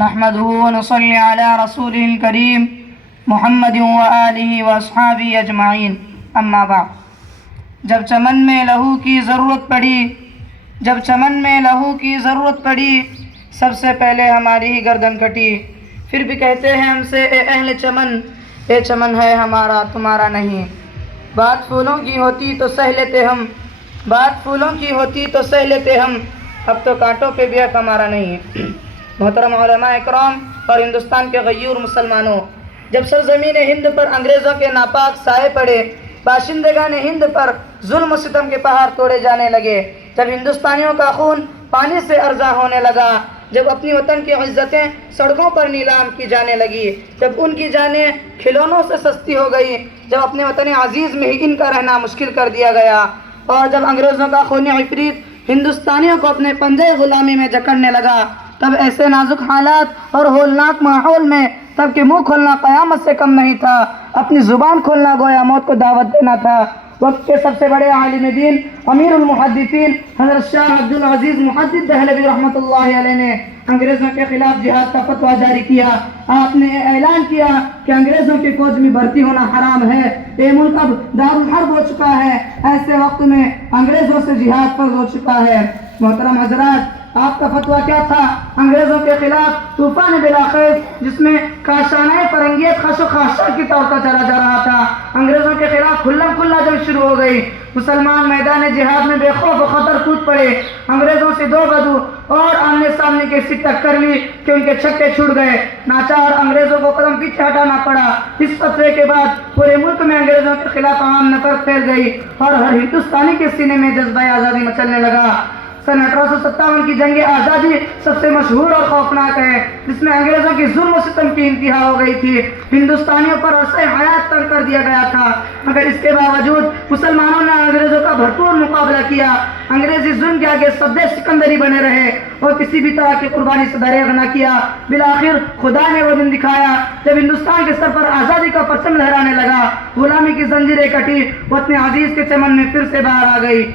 نحمده ونصلي على رسوله الكريم محمد وآلہ واصحابہ اجمعین، اما بعد۔ جب چمن میں لہو کی ضرورت پڑی سب سے پہلے ہماری ہی گردن کٹی، پھر بھی کہتے ہیں ہم سے اے اہل چمن، اے چمن ہے ہمارا تمہارا نہیں۔ بات پھولوں کی ہوتی تو سہ لیتے ہم، اب تو کانٹوں پہ بھی حق ہمارا نہیں۔ محترم علماء اکرام اور ہندوستان کے غیور مسلمانوں، جب سرزمین ہند پر انگریزوں کے ناپاک سائے پڑے، باشندگان ہند پر ظلم و ستم کے پہاڑ توڑے جانے لگے، جب ہندوستانیوں کا خون پانی سے ارزاں ہونے لگا، جب اپنی وطن کی عزتیں سڑکوں پر نیلام کی جانے لگی، جب ان کی جانیں کھلونوں سے سستی ہو گئی، جب اپنے وطن عزیز میں ہی ان کا رہنا مشکل کر دیا گیا، اور جب انگریزوں کا خونی عفریت ہندوستانیوں کو اپنے پنجے غلامی میں جکڑنے لگا، تب ایسے نازک حالات اور ہولناک ماحول میں تب کہ منہ کھولنا قیامت سے کم نہیں تھا، اپنی زبان کھولنا گویا موت کو دعوت دینا تھا۔ وقت کے سب سے بڑے عالم دین امیر المحدثین حضرت شاہ عبدالعزیز محدث دہلوی رحمۃ اللہ علیہ نے انگریزوں کے خلاف جہاد کا فتویٰ جاری کیا۔ آپ نے اعلان کیا کہ انگریزوں کی فوج میں بھرتی ہونا حرام ہے، یہ ملک اب دارالحرب ہو چکا ہے، ایسے وقت میں انگریزوں سے جہاد فرض ہو چکا ہے۔ محترم حضرات، آپ کا فتویٰ کیا تھا؟ انگریزوں کے خلاف طوفان بلاخیز، جس میں کاشانۂ فرنگیت خش و خاشاک کی طور پر چلا جا رہا تھا، انگریزوں کے خلاف کھلا جنگ شروع ہو گئی۔ مسلمان میدان جہاد میں بے خوف و خطر کود پڑے، انگریزوں سے دو بدو اور آمنے سامنے کی ایسی ٹکر لی کہ ان کے چھکے چھوٹ گئے، ناچار انگریزوں کو قدم پیچھے ہٹانا پڑا۔ اس فتوے کے بعد پورے ملک میں انگریزوں کے خلاف عام نفرت پھیل گئی اور ہر ہندوستانی کے سینے میں جذبہ آزادی مچلنے لگا۔ سن 1857 کی جنگ آزادی سب سے مشہور اور خوفناک ہے، جس میں انگریزوں کی ظلم و ستم کی انتہا ہو گئی تھی، ہندوستانیوں پر عرصہ حیات تنگ کر دیا گیا تھا، مگر اس کے باوجود مسلمانوں نے انگریزوں کا بھرپور مقابلہ کیا، انگریزی ظلم کے آگے سدے سکندری بنے رہے اور کسی بھی طرح کی قربانی سے دریغ نہ کیا۔ بالآخر خدا نے وہ دن دکھایا جب ہندوستان کے سر پر آزادی کا پرچم لہرانے لگا، غلامی کی زنجیریں کٹی، وطن عزیز کے چمن میں پھر سے باہر آ گئی۔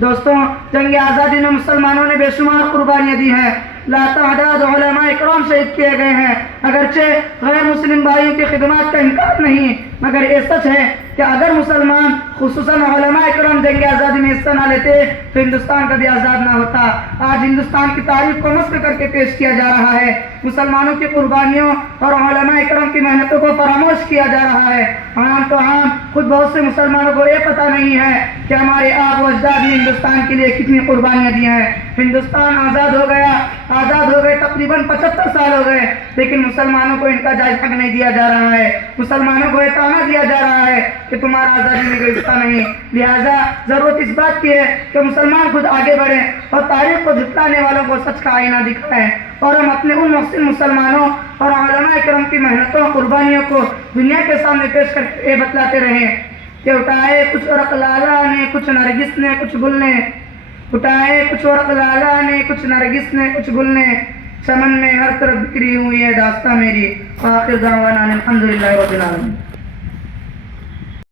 دوستوں، جنگ آزادی میں مسلمانوں نے بے شمار قربانیاں دی ہیں، لا تعداد علماء اکرام شہید کیے گئے ہیں، اگرچہ غیر مسلم بھائیوں کی خدمات کا انکار نہیں، مگر یہ سچ ہے کہ اگر مسلمان خصوصاً علماء اکرام جنگ آزادی میں حصہ نہ لیتے تو ہندوستان کبھی آزاد نہ ہوتا۔ آج ہندوستان کی تاریخ کو نسخ کر کے پیش کیا جا رہا ہے، مسلمانوں کی قربانیوں اور علماء اکرام کی محنتوں کو فراموش کیا جا رہا ہے۔ عام تو عام، خود بہت سے مسلمانوں کو یہ پتہ نہیں ہے کہ ہمارے آب و اجداد نے ہندوستان کے لیے کتنی قربانیاں دی ہیں۔ ہندوستان آزاد ہو گئے تقریباً 75 سال ہو گئے، لیکن مسلمانوں کو ان کا جائز حق نہیں دیا جا رہا ہے، مسلمانوں کو یہ تانا دیا جا رہا ہے کہ تمہارا آزادی میں کوئی حصہ نہیں۔ لہٰذا ضرورت اس بات کی ہے کہ مسلمان خود آگے بڑھیں اور تاریخ کو جھٹلانے والوں کو سچ کا آئینہ دکھائیں، اور ہم اپنے ان محسن مسلمانوں اور علماء کرام کی محنتوں اور قربانیوں کو دنیا کے سامنے پیش کر کے بتلاتے رہیں کہ اٹھائے کچھ ورق لالا نے، کچھ نرگس نے، کچھ گل نے، اٹھائے کچھ ورق لالا نے، کچھ نرگس نے، کچھ گل نے، چمن میں ہر طرف بکھری ہوئی ہے داستاں میری۔ آخر دعوانا الحمدللہ رب العالمین۔